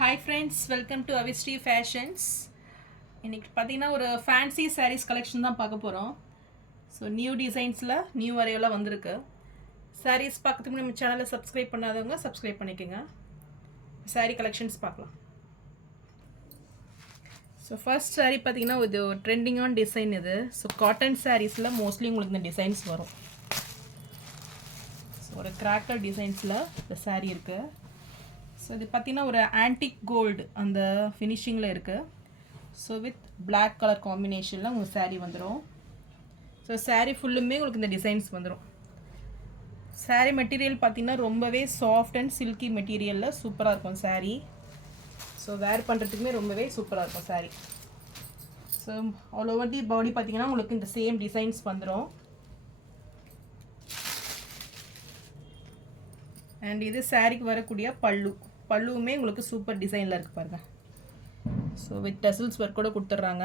Hi friends, welcome to Avistri Fashions. இன்னைக்கு பார்த்தீங்கன்னா ஒரு ஃபேன்சி sarees கலெக்ஷன் தான் பார்க்க போகிறோம். ஸோ நியூ டிசைன்ஸில் நியூ வரையெல்லாம் வந்திருக்கு. sarees பார்க்கறதுக்கு நம்ம சேனலை சப்ஸ்கிரைப் பண்ணாதவங்க சப்ஸ்கிரைப் பண்ணிக்கோங்க. saree கலெக்ஷன்ஸ் பார்க்கலாம். ஸோ ஃபர்ஸ்ட் saree பார்த்தீங்கன்னா இது ட்ரெண்டிங்கான டிசைன் இது. ஸோ காட்டன் சாரீஸில் மோஸ்ட்லி உங்களுக்கு இந்த டிசைன்ஸ் வரும். ஸோ ஒரு கிராக்கர் டிசைன்ஸில் இந்த saree இருக்குது. ஸோ இது பார்த்தீங்கன்னா ஒரு ஆன்டிக் கோல்டு அந்த ஃபினிஷிங்கில் இருக்குது. ஸோ வித் பிளாக் கலர் காம்பினேஷனில் உங்களுக்கு saree வந்துடும். ஸோ saree ஃபுல்லுமே உங்களுக்கு இந்த டிசைன்ஸ் வந்துடும். saree மெட்டீரியல் பார்த்தீங்கன்னா ரொம்பவே சாஃப்ட் அண்ட் சில்கி மெட்டீரியலில் சூப்பராக இருக்கும் saree. ஸோ வேர் பண்ணுறதுக்குமே ரொம்பவே சூப்பராக இருக்கும் saree. So all over the body பார்த்தீங்கன்னா உங்களுக்கு இந்த சேம் டிசைன்ஸ் வந்துடும். அண்ட் இது சாரீக்கு வரக்கூடிய பல்லுவுமே உங்களுக்கு சூப்பர் டிசைனில் இருக்குது பாருங்கள். ஸோ வித் டசில்ஸ் ஒர்க் கூட கொடுத்துட்றாங்க.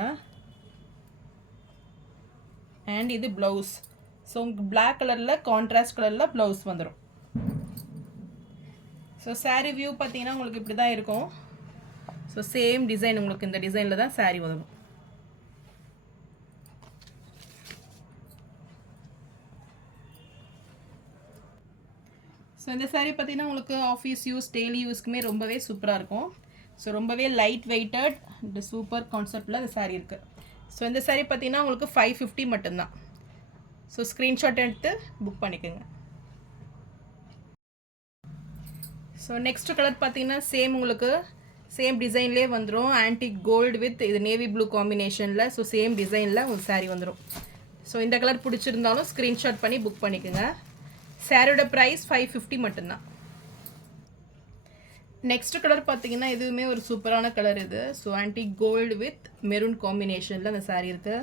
அண்ட் இது ப்ளவுஸ். ஸோ உங்களுக்கு பிளாக் கலரில் கான்ட்ராஸ்ட் கலரில் ப்ளவுஸ் வந்துடும். ஸோ saree வியூ பார்த்தீங்கன்னா உங்களுக்கு இப்படி தான் இருக்கும். ஸோ சேம் டிசைன் உங்களுக்கு இந்த டிசைனில் தான் saree வரும். ஸோ இந்த saree பார்த்தீங்கன்னா உங்களுக்கு ஆஃபீஸ் யூஸ் டெய்லி யூஸ்க்குமே ரொம்பவே சூப்பராக இருக்கும். ஸோ ரொம்பவே லைட் வெயிட்டட் இந்த சூப்பர் கான்செப்டில் இந்த saree இருக்குது. ஸோ இந்த saree பார்த்தீங்கன்னா உங்களுக்கு 550 மட்டும்தான். ஸோ ஸ்க்ரீன்ஷாட் எடுத்து புக் பண்ணிக்கோங்க. ஸோ நெக்ஸ்ட் கலர் பார்த்தீங்கன்னா சேம் உங்களுக்கு சேம் டிசைன்லேயே வந்துடும். ஆன்டிக் கோல்டு வித் இது நேவி ப்ளூ காம்பினேஷனில். ஸோ சேம் டிசைனில் உங்களுக்கு saree வந்துடும். ஸோ இந்த கலர் பிடிச்சிருந்தாலும் ஸ்க்ரீன்ஷாட் பண்ணி புக் பண்ணிக்கோங்க. சாரியோட ப்ரைஸ் 550 மட்டும்தான். நெக்ஸ்ட் கலர் பார்த்தீங்கன்னா இதுவுமே ஒரு சூப்பரான கலர் இது. So antique gold with maroon காம்பினேஷனில் அந்த saree இருக்குது.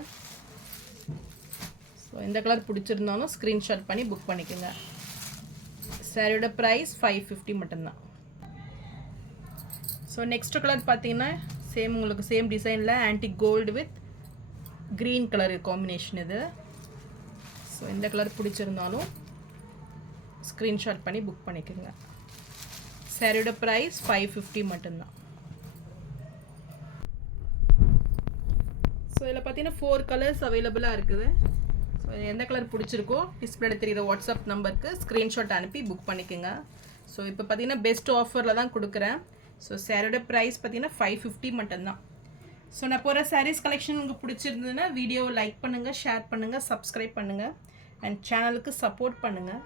ஸோ இந்த கலர் பிடிச்சிருந்தாலும் ஸ்க்ரீன்ஷாட் பண்ணி புக் பண்ணிக்கோங்க. சாரியோட ப்ரைஸ் 550 மட்டும்தான். ஸோ நெக்ஸ்ட் கலர் பார்த்தீங்கன்னா சேம் உங்களுக்கு சேம் டிசைனில் antique gold with green colour combination இது. ஸோ இந்த கலர் பிடிச்சிருந்தாலும் ஸ்க்ரீன்ஷாட் பண்ணி புக் பண்ணிக்கோங்க. சாரியோட ப்ரைஸ் 550 மட்டும்தான். ஸோ இதில் பார்த்தீங்கன்னா 4 கலர்ஸ் அவைலபிளாக இருக்குது. ஸோ எந்த கலர் பிடிச்சிருக்கோ டிஸ்பிளேல தெரியுற வாட்ஸ்அப் நம்பருக்கு ஸ்க்ரீன்ஷாட் அனுப்பி புக் பண்ணிக்கோங்க. ஸோ இப்போ பார்த்தீங்கன்னா பெஸ்ட் ஆஃபரில் தான் கொடுக்குறேன். ஸோ சாரியோட ப்ரைஸ் பார்த்தீங்கன்னா 550 மட்டும்தான். ஸோ நான் போகிற சாரீஸ் கலெக்ஷன் உங்களுக்கு பிடிச்சிருந்ததுன்னா வீடியோவை லைக் பண்ணுங்கள், ஷேர் பண்ணுங்கள், சப்ஸ்கிரைப் பண்ணுங்கள் அண்ட் சேனலுக்கு சப்போர்ட் பண்ணுங்கள்.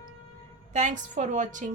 Thanks for watching.